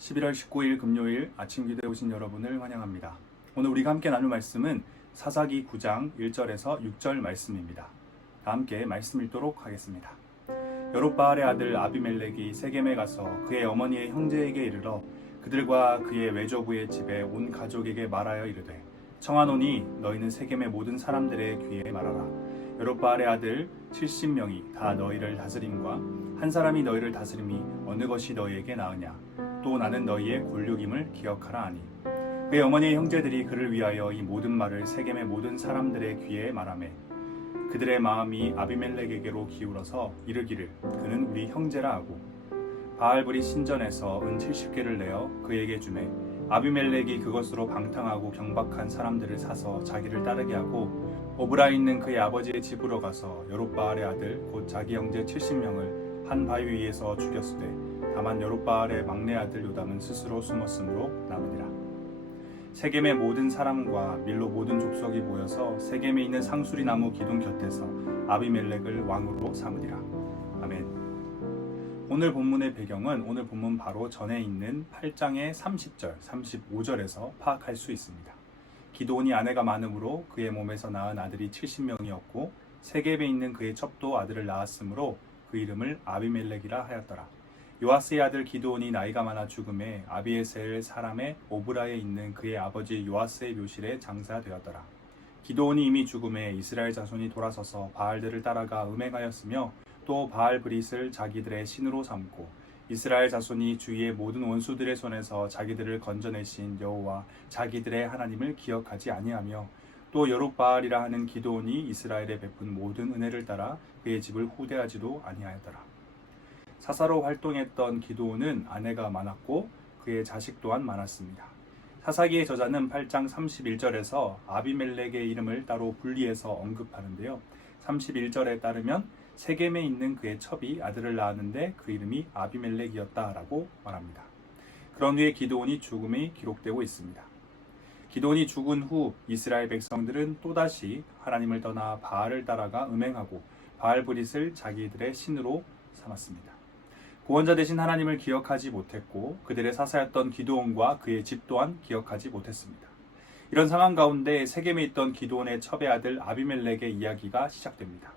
11월 19일 금요일 아침 기도에 오신 여러분을 환영합니다. 오늘 우리가 함께 나눌 말씀은 사사기 9장 1절에서 6절 말씀입니다. 다 함께 말씀 읽도록 하겠습니다. 여롯바알의 아들 아비멜렉이 세겜에 가서 그의 어머니의 형제에게 이르러 그들과 그의 외조부의 집에 온 가족에게 말하여 이르되 청하노니 너희는 세겜의 모든 사람들의 귀에 말하라. 여롯바알의 아들 70명이 다 너희를 다스림과 한 사람이 너희를 다스림이 어느 것이 너희에게 나으냐. 또 나는 너희의 골육임을 기억하라 하니 그의 어머니의 형제들이 그를 위하여 이 모든 말을 세겜의 모든 사람들의 귀에 말하매 그들의 마음이 아비멜렉에게로 기울어서 이르기를 그는 우리 형제라 하고 바알불이 신전에서 은 70개를 내어 그에게 주매 아비멜렉이 그것으로 방탕하고 경박한 사람들을 사서 자기를 따르게 하고 오브라에 있는 그의 아버지의 집으로 가서 여롯바알의 아들 곧 자기 형제 70명을 한 바위 위에서 죽였으되 다만 여롯바알의 막내 아들 요담은 스스로 숨었으므로 남으니라. 세겜의 모든 사람과 밀로 모든 족속이 모여서 세겜에 있는 상수리 나무 기둥 곁에서 아비멜렉을 왕으로 삼으니라. 아멘. 오늘 본문의 배경은 오늘 본문 바로 전에 있는 8장의 30절, 35절에서 파악할 수 있습니다. 기드온이 아내가 많으므로 그의 몸에서 낳은 아들이 70명이었고 세겜에 있는 그의 첩도 아들을 낳았으므로 그 이름을 아비멜렉이라 하였더라. 요아스의 아들 기드온이 나이가 많아 죽음에 아비에셀 사람의 오브라에 있는 그의 아버지 요아스의 묘실에 장사되었더라. 기드온이 이미 죽음에 이스라엘 자손이 돌아서서 바알들을 따라가 음행하였으며 또 바알 브릿을 자기들의 신으로 삼고 이스라엘 자손이 주위의 모든 원수들의 손에서 자기들을 건져내신 여호와 자기들의 하나님을 기억하지 아니하며 또 여롯바알이라 하는 기드온이 이스라엘에 베푼 모든 은혜를 따라 그의 집을 후대하지도 아니하였더라. 사사로 활동했던 기드온은 아내가 많았고 그의 자식 또한 많았습니다. 사사기의 저자는 8장 31절에서 아비멜렉의 이름을 따로 분리해서 언급하는데요. 31절에 따르면 세겜에 있는 그의 첩이 아들을 낳았는데 그 이름이 아비멜렉이었다라고 말합니다. 그런 후에 기드온이 죽음이 기록되고 있습니다. 기드온이 죽은 후 이스라엘 백성들은 또다시 하나님을 떠나 바알을 따라가 음행하고 바알 브릿을 자기들의 신으로 삼았습니다. 구원자 되신 하나님을 기억하지 못했고 그들의 사사였던 기드온과 그의 집 또한 기억하지 못했습니다. 이런 상황 가운데 세겜에 있던 기드온의 첩의 아들 아비멜렉의 이야기가 시작됩니다.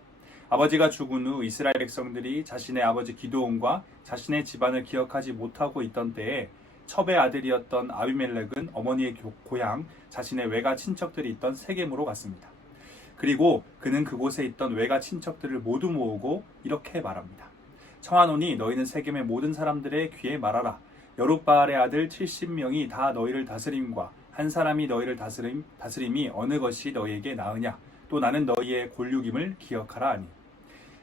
아버지가 죽은 후 이스라엘 백성들이 자신의 아버지 기드온과 자신의 집안을 기억하지 못하고 있던 때에 첩의 아들이었던 아비멜렉은 어머니의 고향 자신의 외가 친척들이 있던 세겜으로 갔습니다. 그리고 그는 그곳에 있던 외가 친척들을 모두 모으고 이렇게 말합니다. 청하노니 너희는 세겜의 모든 사람들의 귀에 말하라. 여롯바알의 아들 70명이 다 너희를 다스림과 한 사람이 너희를 다스림이 어느 것이 너희에게 나으냐. 또 나는 너희의 골육임을 기억하라 하니.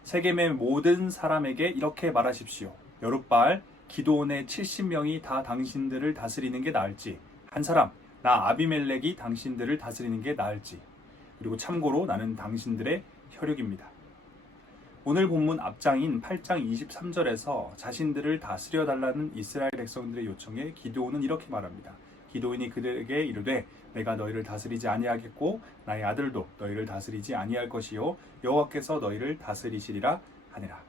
세겜의 모든 사람에게 이렇게 말하십시오. 여롯바알 기드온의 70명이 다 당신들을 다스리는 게 나을지 한 사람 나 아비멜렉이 당신들을 다스리는 게 나을지 그리고 참고로 나는 당신들의 혈육입니다. 오늘 본문 앞장인 8장 23절에서 자신들을 다스려 달라는 이스라엘 백성들의 요청에 기드온은 이렇게 말합니다. 기드온이 그들에게 이르되 내가 너희를 다스리지 아니하겠고 나의 아들도 너희를 다스리지 아니할 것이요 여호와께서 너희를 다스리시리라 하니라.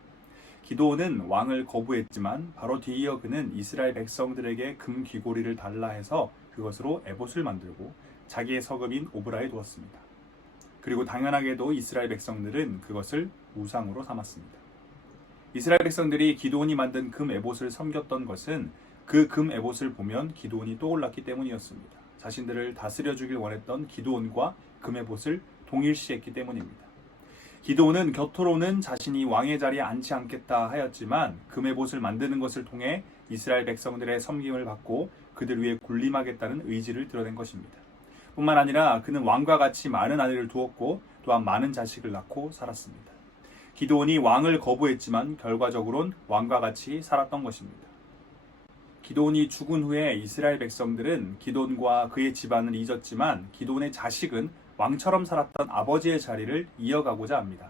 기드온은 왕을 거부했지만 바로 뒤이어 그는 이스라엘 백성들에게 금 귀고리를 달라 해서 그것으로 에봇을 만들고 자기의 서급인 오브라에 두었습니다. 그리고 당연하게도 이스라엘 백성들은 그것을 우상으로 삼았습니다. 이스라엘 백성들이 기드온이 만든 금 에봇을 섬겼던 것은 그 금 에봇을 보면 기드온이 떠올랐기 때문이었습니다. 자신들을 다스려 주길 원했던 기드온과 금 에봇을 동일시했기 때문입니다. 기드온은 겉으로는 자신이 왕의 자리에 앉지 않겠다 하였지만 금 에봇을 만드는 것을 통해 이스라엘 백성들의 섬김을 받고 그들 위해 군림하겠다는 의지를 드러낸 것입니다. 뿐만 아니라 그는 왕과 같이 많은 아내를 두었고 또한 많은 자식을 낳고 살았습니다. 기드온이 왕을 거부했지만 결과적으로는 왕과 같이 살았던 것입니다. 기드온이 죽은 후에 이스라엘 백성들은 기드온과 그의 집안을 잊었지만 기드온의 자식은 왕처럼 살았던 아버지의 자리를 이어가고자 합니다.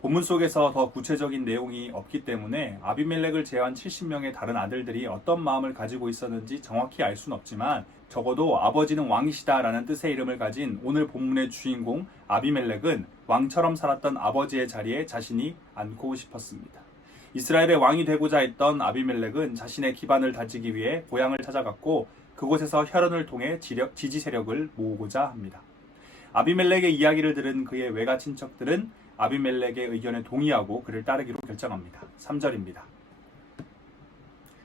본문 속에서 더 구체적인 내용이 없기 때문에 아비멜렉을 제외한 70명의 다른 아들들이 어떤 마음을 가지고 있었는지 정확히 알 수는 없지만 적어도 아버지는 왕이시다라는 뜻의 이름을 가진 오늘 본문의 주인공 아비멜렉은 왕처럼 살았던 아버지의 자리에 자신이 앉고 싶었습니다. 이스라엘의 왕이 되고자 했던 아비멜렉은 자신의 기반을 다지기 위해 고향을 찾아갔고 그곳에서 혈연을 통해 지지 세력을 모으고자 합니다. 아비멜렉의 이야기를 들은 그의 외가 친척들은 아비멜렉의 의견에 동의하고 그를 따르기로 결정합니다. 3절입니다.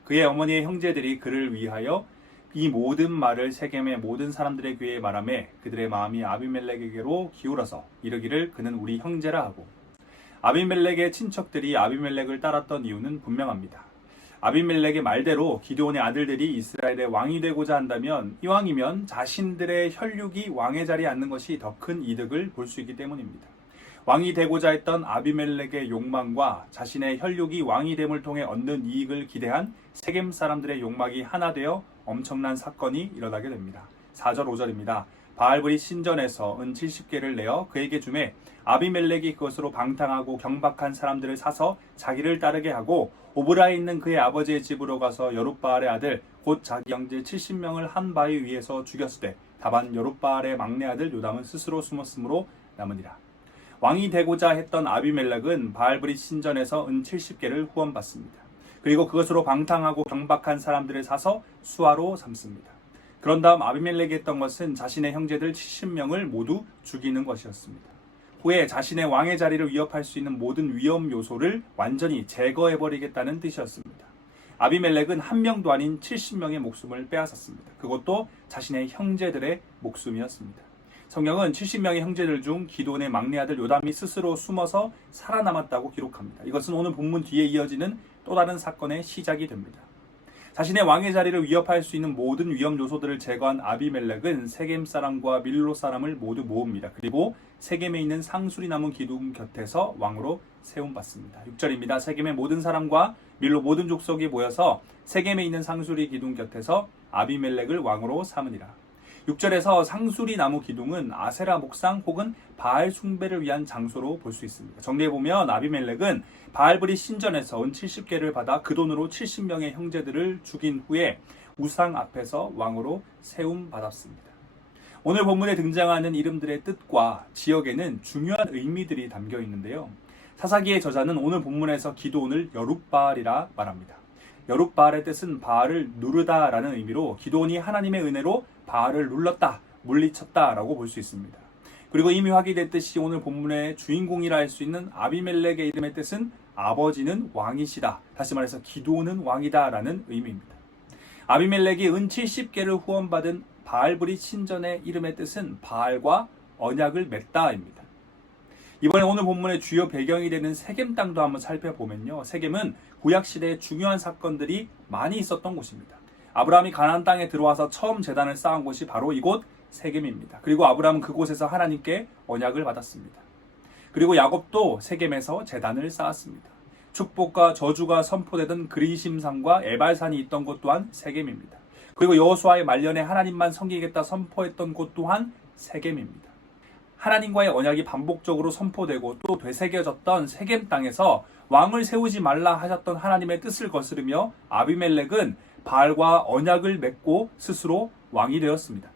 그의 어머니의 형제들이 그를 위하여 이 모든 말을 세겜의 모든 사람들의 귀에 말하매 그들의 마음이 아비멜렉에게로 기울어서 이르기를 그는 우리 형제라 하고, 아비멜렉의 친척들이 아비멜렉을 따랐던 이유는 분명합니다. 아비멜렉의 말대로 기드온의 아들들이 이스라엘의 왕이 되고자 한다면 이왕이면 자신들의 혈육이 왕의 자리에 앉는 것이 더 큰 이득을 볼 수 있기 때문입니다. 왕이 되고자 했던 아비멜렉의 욕망과 자신의 혈육이 왕이 됨을 통해 얻는 이익을 기대한 세겜 사람들의 욕망이 하나 되어 엄청난 사건이 일어나게 됩니다. 4절 5절입니다. 바알브리 신전에서 은 70개를 내어 그에게 주매 아비멜렉이 그것으로 방탕하고 경박한 사람들을 사서 자기를 따르게 하고 오브라에 있는 그의 아버지의 집으로 가서 여룻바알의 아들 곧 자기 형제 70명을 한 바위 위에서 죽였으되 다만 여룻바알의 막내 아들 요담은 스스로 숨었으므로 남으니라. 왕이 되고자 했던 아비멜렉은 바알브리 신전에서 은 70개를 후원받습니다. 그리고 그것으로 방탕하고 경박한 사람들을 사서 수하로 삼습니다. 그런 다음 아비멜렉이 했던 것은 자신의 형제들 70명을 모두 죽이는 것이었습니다. 후에 자신의 왕의 자리를 위협할 수 있는 모든 위험 요소를 완전히 제거해버리겠다는 뜻이었습니다. 아비멜렉은 한 명도 아닌 70명의 목숨을 빼앗았습니다. 그것도 자신의 형제들의 목숨이었습니다. 성경은 70명의 형제들 중 기드온의 막내 아들 요담이 스스로 숨어서 살아남았다고 기록합니다. 이것은 오늘 본문 뒤에 이어지는 또 다른 사건의 시작이 됩니다. 자신의 왕의 자리를 위협할 수 있는 모든 위험 요소들을 제거한 아비멜렉은 세겜 사람과 밀로 사람을 모두 모읍니다. 그리고 세겜에 있는 상수리 나무 기둥 곁에서 왕으로 세움받습니다. 6절입니다. 세겜의 모든 사람과 밀로 모든 족속이 모여서 세겜에 있는 상수리 기둥 곁에서 아비멜렉을 왕으로 삼으니라. 6절에서 상수리 나무 기둥은 아세라 목상 혹은 바알 숭배를 위한 장소로 볼 수 있습니다. 정리해보면 아비멜렉은 바알브리 신전에서 은 70개를 받아 그 돈으로 70명의 형제들을 죽인 후에 우상 앞에서 왕으로 세움받았습니다. 오늘 본문에 등장하는 이름들의 뜻과 지역에는 중요한 의미들이 담겨 있는데요. 사사기의 저자는 오늘 본문에서 기드온을 여룻바알이라 말합니다. 여룻바알의 뜻은 바알을 누르다라는 의미로 기드온이 하나님의 은혜로 바알을 눌렀다, 물리쳤다라고 볼 수 있습니다. 그리고 이미 확인됐듯이 오늘 본문의 주인공이라 할 수 있는 아비멜렉의 이름의 뜻은 아버지는 왕이시다, 다시 말해서 기드온은 왕이다라는 의미입니다. 아비멜렉이 은 70개를 후원받은 바알브리 신전의 이름의 뜻은 바알과 언약을 맺다입니다. 이번에 오늘 본문의 주요 배경이 되는 세겜 땅도 한번 살펴보면요. 세겜은 구약시대에 중요한 사건들이 많이 있었던 곳입니다. 아브라함이 가나안 땅에 들어와서 처음 제단을 쌓은 곳이 바로 이곳 세겜입니다. 그리고 아브라함은 그곳에서 하나님께 언약을 받았습니다. 그리고 야곱도 세겜에서 제단을 쌓았습니다. 축복과 저주가 선포되던 그리심산과 에발산이 있던 곳 또한 세겜입니다. 그리고 여호수아의 말년에 하나님만 섬기겠다 선포했던 곳 또한 세겜입니다. 하나님과의 언약이 반복적으로 선포되고 또 되새겨졌던 세겜 땅에서 왕을 세우지 말라 하셨던 하나님의 뜻을 거스르며 아비멜렉은 바알과 언약을 맺고 스스로 왕이 되었습니다.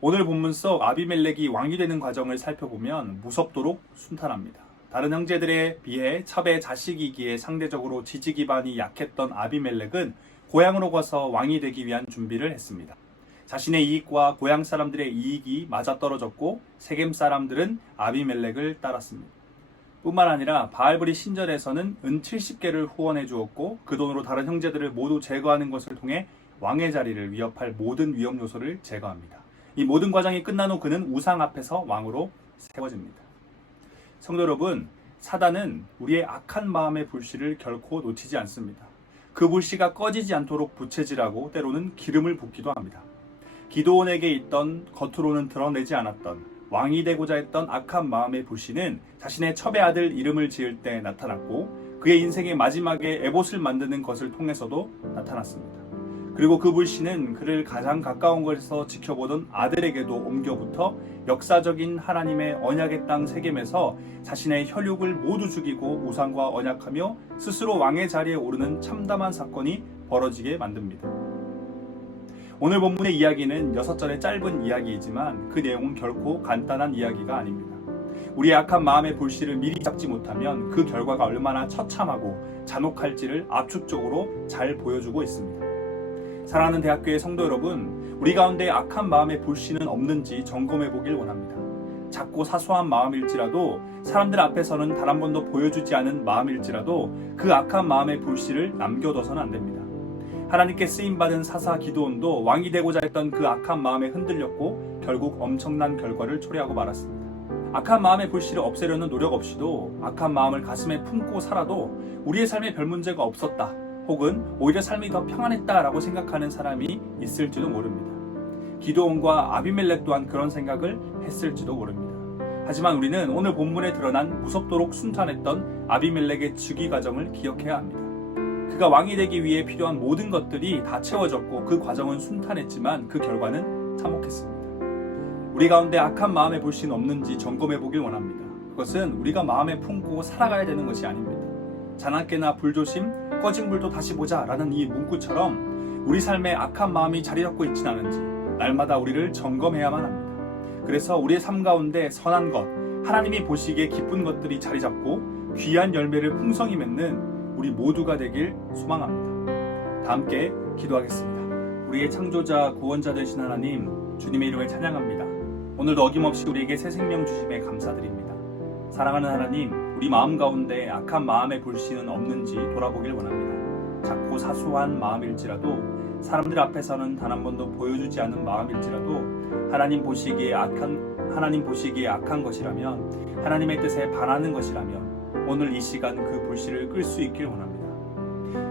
오늘 본문 속 아비멜렉이 왕이 되는 과정을 살펴보면 무섭도록 순탄합니다. 다른 형제들에 비해 첩의 자식이기에 상대적으로 지지 기반이 약했던 아비멜렉은 고향으로 가서 왕이 되기 위한 준비를 했습니다. 자신의 이익과 고향 사람들의 이익이 맞아떨어졌고 세겜 사람들은 아비멜렉을 따랐습니다. 뿐만 아니라 바알브리 신전에서는 은 70개를 후원해 주었고 그 돈으로 다른 형제들을 모두 제거하는 것을 통해 왕의 자리를 위협할 모든 위험 요소를 제거합니다. 이 모든 과정이 끝난 후 그는 우상 앞에서 왕으로 세워집니다. 성도 여러분, 사단은 우리의 악한 마음의 불씨를 결코 놓치지 않습니다. 그 불씨가 꺼지지 않도록 부채질하고 때로는 기름을 붓기도 합니다. 기드온에게 있던 겉으로는 드러내지 않았던 왕이 되고자 했던 악한 마음의 불씨는 자신의 첩의 아들 이름을 지을 때 나타났고 그의 인생의 마지막에 에봇을 만드는 것을 통해서도 나타났습니다. 그리고 그 불씨는 그를 가장 가까운 곳에서 지켜보던 아들에게도 옮겨붙어 역사적인 하나님의 언약의 땅 세겜에서 자신의 혈육을 모두 죽이고 우상과 언약하며 스스로 왕의 자리에 오르는 참담한 사건이 벌어지게 만듭니다. 오늘 본문의 이야기는 6절의 짧은 이야기이지만 그 내용은 결코 간단한 이야기가 아닙니다. 우리의 악한 마음의 불씨를 미리 잡지 못하면 그 결과가 얼마나 처참하고 잔혹할지를 압축적으로 잘 보여주고 있습니다. 사랑하는 대학교의 성도 여러분, 우리 가운데 악한 마음의 불씨는 없는지 점검해 보길 원합니다. 작고 사소한 마음일지라도, 사람들 앞에서는 단 한 번도 보여주지 않은 마음일지라도 그 악한 마음의 불씨를 남겨둬서는 안 됩니다. 하나님께 쓰임받은 사사 기드온도 왕이 되고자 했던 그 악한 마음에 흔들렸고 결국 엄청난 결과를 초래하고 말았습니다. 악한 마음의 불씨를 없애려는 노력 없이도 악한 마음을 가슴에 품고 살아도 우리의 삶에 별 문제가 없었다, 혹은 오히려 삶이 더 평안했다라고 생각하는 사람이 있을지도 모릅니다. 기드온과 아비멜렉 또한 그런 생각을 했을지도 모릅니다. 하지만 우리는 오늘 본문에 드러난 무섭도록 순탄했던 아비멜렉의 즉위 과정을 기억해야 합니다. 그가 왕이 되기 위해 필요한 모든 것들이 다 채워졌고 그 과정은 순탄했지만 그 결과는 참혹했습니다. 우리 가운데 악한 마음의 불씨는 없는지 점검해 보길 원합니다. 그것은 우리가 마음에 품고 살아가야 되는 것이 아닙니다. 자나깨나 불조심, 꺼진 불도 다시 보자 라는 이 문구처럼 우리 삶에 악한 마음이 자리 잡고 있진 않은지 날마다 우리를 점검해야만 합니다. 그래서 우리의 삶 가운데 선한 것, 하나님이 보시기에 기쁜 것들이 자리 잡고 귀한 열매를 풍성히 맺는 우리 모두가 되길 소망합니다. 다 함께 기도하겠습니다. 우리의 창조자, 구원자 되신 하나님, 주님의 이름을 찬양합니다. 오늘도 어김없이 우리에게 새 생명 주심에 감사드립니다. 사랑하는 하나님, 우리 마음 가운데 악한 마음의 불씨는 없는지 돌아보길 원합니다. 작고 사소한 마음일지라도, 사람들 앞에서는 단 한 번도 보여주지 않은 마음일지라도 하나님 보시기에 악한 것이라면, 하나님의 뜻에 반하는 것이라면 오늘 이 시간 그 불씨를 끌 수 있길 원합니다.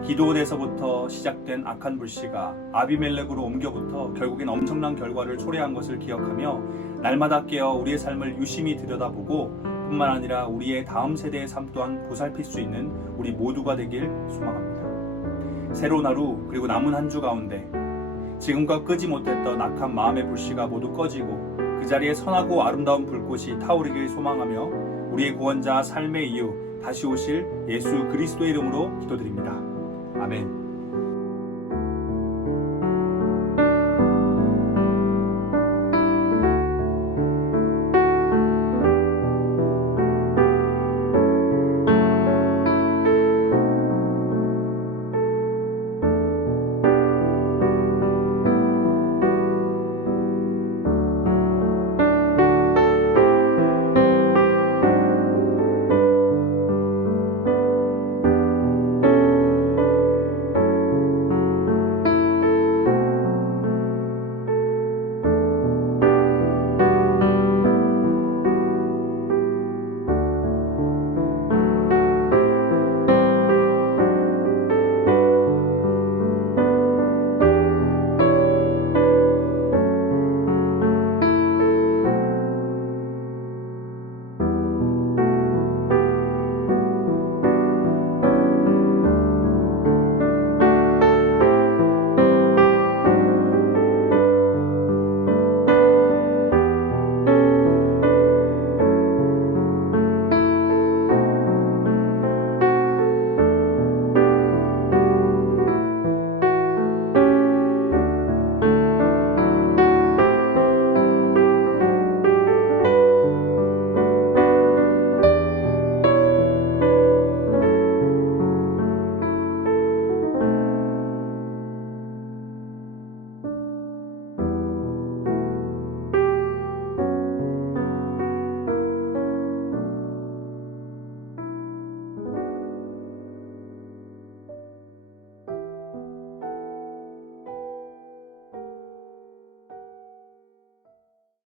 기드온에서부터 시작된 악한 불씨가 아비멜렉으로 옮겨부터 결국엔 엄청난 결과를 초래한 것을 기억하며 날마다 깨어 우리의 삶을 유심히 들여다보고 뿐만 아니라 우리의 다음 세대의 삶 또한 보살필 수 있는 우리 모두가 되길 소망합니다. 새로운 하루, 그리고 남은 한 주 가운데 지금껏 끄지 못했던 악한 마음의 불씨가 모두 꺼지고 그 자리에 선하고 아름다운 불꽃이 타오르길 소망하며 우리의 구원자, 삶의 이유, 다시 오실 예수 그리스도의 이름으로 기도드립니다. 아멘.